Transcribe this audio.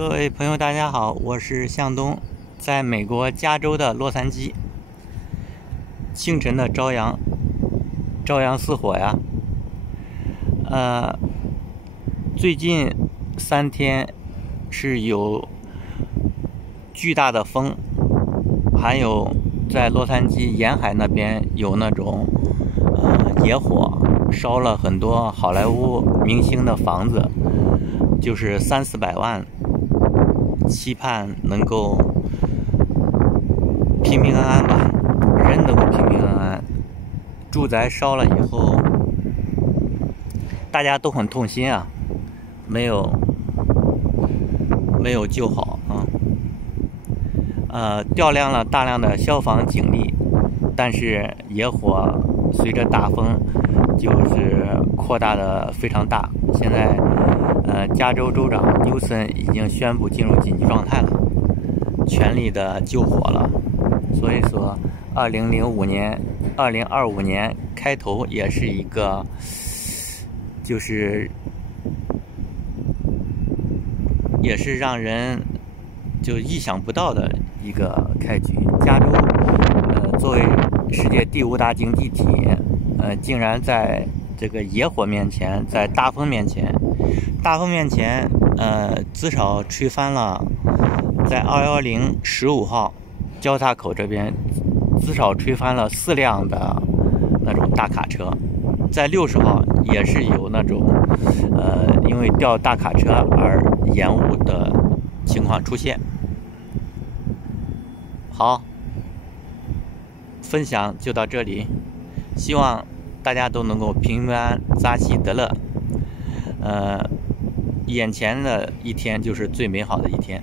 各位朋友，大家好，我是向东，在美国加州的洛杉矶。清晨的朝阳似火呀。最近3天是有巨大的风，还有在洛杉矶沿海那边有那种野火，烧了很多好莱坞明星的房子，就是300-400万，期盼能够平平安安吧，人能够平平安安。住宅烧了以后，大家都很痛心啊，没有救好啊。调量了大量的消防警力，但是野火随着大风就是扩大的非常大。现在加州州长纽森已经宣布进入紧急状态了，全力的救火了。所以说2025年开头也是一个也是让人就意想不到的一个开局。加州作为世界第5大经济体，竟然在这个野火面前，在大风面前，至少吹翻了，在210 15号交叉口这边至少吹翻了4辆的那种大卡车，在60号也是有那种因为掉大卡车而延误的情况出现。好，分享就到这里，希望大家都能够平安、扎喜得乐。眼前的一天就是最美好的一天。